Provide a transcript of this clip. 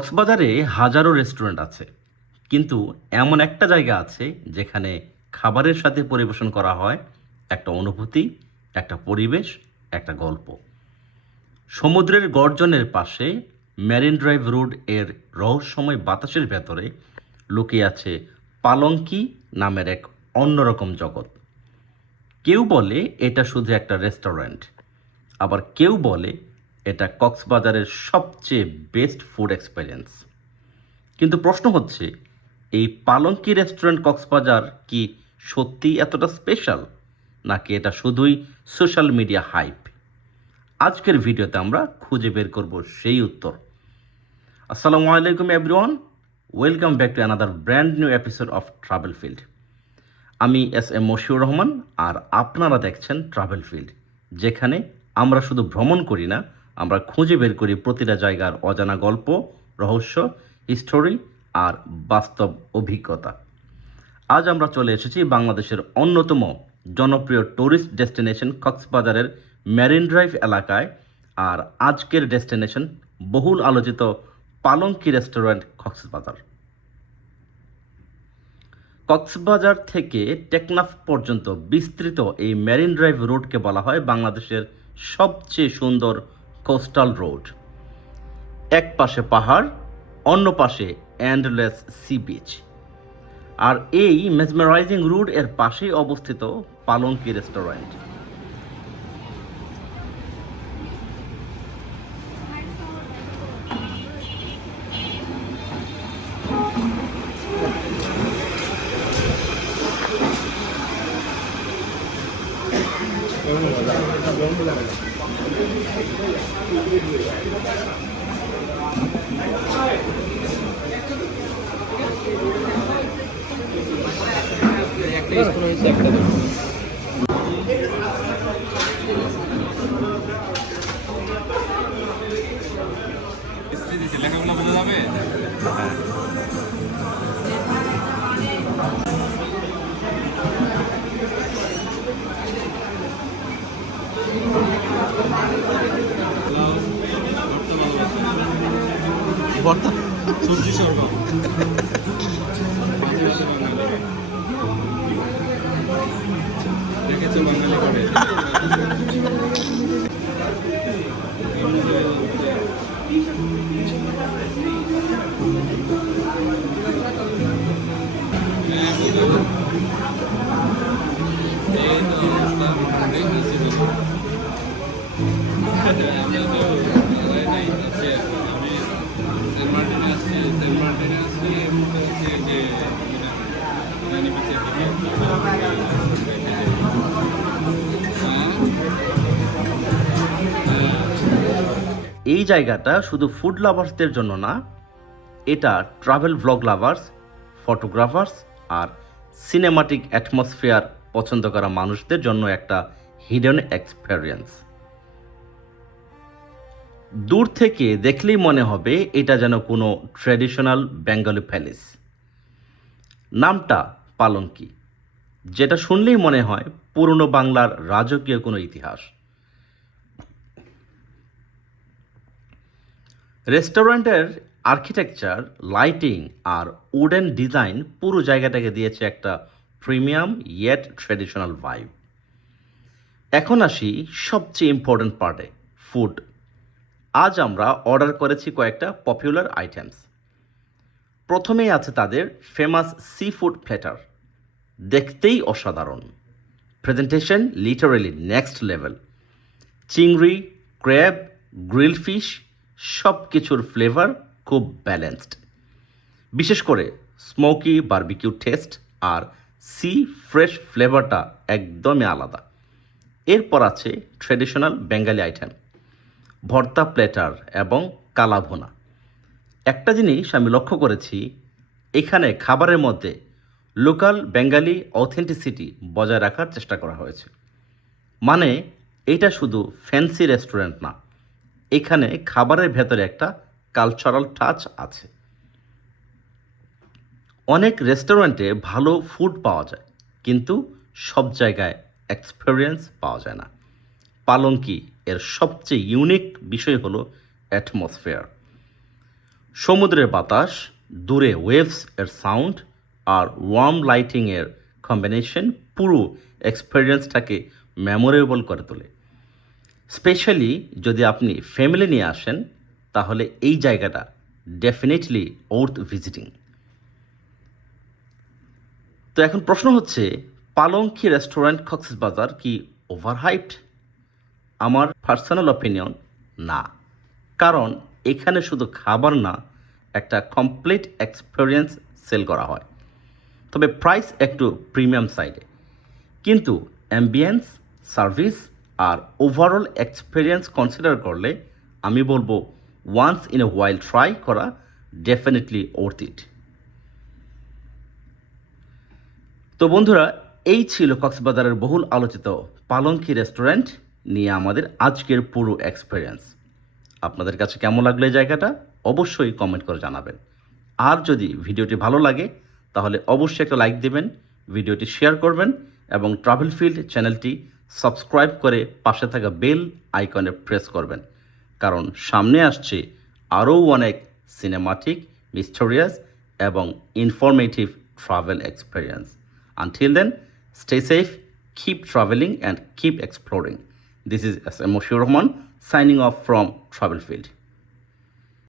কক্সবাজারে হাজারো রেস্টুরেন্ট আছে, কিন্তু এমন একটা জায়গা আছে যেখানে খাবারের সাথে পরিবেশন করা হয় একটা অনুভূতি, একটা পরিবেশ, একটা গল্প। সমুদ্রের গর্জনের পাশে মেরিন ড্রাইভ রোড এর রহস্যময় বাতাসের ভেতরে লুকিয়ে আছে পালঙ্কি নামের এক অন্যরকম জগৎ। কেউ বলে এটা শুধু একটা রেস্টুরেন্ট, আবার কেউ বলে এটা কক্সবাজারের সবচেয়ে বেস্ট ফুড এক্সপেরিয়েন্স। কিন্তু প্রশ্ন হচ্ছে, এই পালঙ্কি রেস্টুরেন্ট কক্সবাজার কি সত্যিই এতটা স্পেশাল, নাকি এটা শুধুই সোশ্যাল মিডিয়া হাইপ? আজকের ভিডিওতে আমরা খুঁজে বের করব সেই উত্তর। আসসালামু আলাইকুম everyone, welcome back to another brand new episode of travel field. আমি এস মশিউর রহমান, আর আপনারা দেখছেন ট্রাভেল ফিল্ড, যেখানে আমরা শুধু ভ্রমণ করি না, আমরা খুঁজে বের করি প্রতিটা জায়গার অজানা গল্প, রহস্য, হিস্টোরি আর বাস্তব অভিজ্ঞতা। আজ আমরা চলে এসেছি বাংলাদেশের অন্যতম জনপ্রিয় ট্যুরিস্ট ডেস্টিনেশন কক্সবাজারের মেরিন ড্রাইভ এলাকায়, আর আজকের ডেস্টিনেশন বহুল আলোচিত পালঙ্কি রেস্টুরেন্ট কক্সবাজার। কক্সবাজার থেকে টেকনাফ পর্যন্ত বিস্তৃত এই মেরিন ড্রাইভ রোডকে বলা হয় বাংলাদেশের সবচেয়ে সুন্দর কোস্টাল রোড। এক পাশে পাহাড়, অন্য পাশে এন্ডলেস সি বিচ। আর এই মেসমেরাইজিং রোড এর পাশেই অবস্থিত পালঙ্কি রেস্টুরেন্ট। লেখাগুলো বোঝা যাবে। ভর্তা সবজি সরকার দেখেছো বাঙালি করে এই জায়গাটা শুধু ফুড লাভার্সদের জন্য না, এটা ট্রাভেল ব্লগ লাভার্স, ফটোগ্রাফার্স আর সিনেমাটিক অ্যাটমসফিয়ার পছন্দ করা মানুষদের জন্য একটা হিডেন এক্সপেরিয়েন্স। দূর থেকে দেখলেই মনে হবে এটা যেন কোনো ট্র্যাডিশনাল বেঙ্গলি প্যালেস। নামটা পালঙ্কি, যেটা শুনলেই মনে হয় পুরনো বাংলার রাজকীয় কোনো ইতিহাস। রেস্টুরেন্টের আর্কিটেকচার, লাইটিং আর উডেন ডিজাইন পুরো জায়গাটাকে দিয়েছে একটা প্রিমিয়াম ইয়েট ট্র্যাডিশনাল ভাইব। এখন আসি সবচেয়ে ইম্পর্ট্যান্ট পার্টে, ফুড। আজ আমরা অর্ডার করেছি কয়েকটা পপুলার আইটেমস। প্রথমেই আছে তাদের ফেমাস সি ফুড প্ল্যাটার। দেখতেই অসাধারণ, প্রেজেন্টেশন লিটারেলি নেক্সট লেভেল। চিংড়ি, ক্র্যাব, গ্রিল ফিশ, সব কিছুর ফ্লেভার খুব ব্যালেন্সড। বিশেষ করে স্মোকি বারবিকিউ টেস্ট আর সি ফ্রেশ ফ্লেভারটা একদমই আলাদা। এরপর আছে ট্র্যাডিশনাল বেঙ্গলি আইটেম, ভর্তা প্লেটার এবং কালাভুনা। একটা জিনিস আমি লক্ষ্য করেছি, এখানে খাবারের মধ্যে লোকাল বেঙ্গলি অথেন্টিসিটি বজায় রাখার চেষ্টা করা হয়েছে। মানে এটা শুধু ফ্যান্সি রেস্টুরেন্ট না, এখানে খাবারের ভেতরে একটা কালচারাল টাচ আছে। অনেক রেস্টুরেন্টে ভালো ফুড পাওয়া যায়, কিন্তু সব জায়গায় এক্সপেরিয়েন্স পাওয়া যায় না। পালঙ্কি এর সবচেয়ে ইউনিক বিষয় হলো অ্যাটমসফিয়ার। সমুদ্রের বাতাস, দূরে ওয়েভস এর সাউন্ড আর ওয়ার্ম লাইটিংয়ের কম্বিনেশন পুরো এক্সপিরিয়েন্সটাকে মেমোরেবল করে তোলে। স্পেশালি যদি আপনি ফ্যামিলি নিয়ে আসেন, তাহলে এই জায়গাটা ডেফিনেটলি ওর্থ ভিজিটিং। তো এখন প্রশ্ন হচ্ছে, পালঙ্কি রেস্টুরেন্ট কক্সবাজার কি ওভারহাইপড? আমার পার্সোনাল অপিনিয়ন, না। কারণ এখানে শুধু খাবার না, একটা কমপ্লিট এক্সপিরিয়েন্স সেল করা হয়। তবে প্রাইস একটু প্রিমিয়াম সাইডে, কিন্তু অ্যাম্বিয়েন্স, সার্ভিস আর ওভারঅল এক্সপিরিয়েন্স কনসিডার করলে আমি বলবো once in a while try করা ডেফিনেটলি ওর্থ ইট। তো বন্ধুরা, এই ছিল কক্সবাজারের বহুল আলোচিত পালঙ্কি রেস্টুরেন্ট নিয়ে আমাদের আজকের পুরো এক্সপিরিয়েন্স। আপনাদের কাছে কেমন লাগলো এই জায়গাটা অবশ্যই কমেন্ট করে জানাবেন। আর যদি ভিডিওটি ভালো লাগে তাহলে অবশ্যই একটা লাইক দেবেন, ভিডিওটি শেয়ার করবেন এবং ট্রাভেল ফিল্ড চ্যানেলটি সাবস্ক্রাইব করে পাশে থাকা বেল আইকনে প্রেস করবেন, কারণ সামনে আসছে আরও অনেক সিনেমাটিক, মিস্টেরিয়াস এবং informative travel experience. Until then, stay safe, keep traveling and keep exploring. This is SM Moshir Rahman signing off from Travel Field.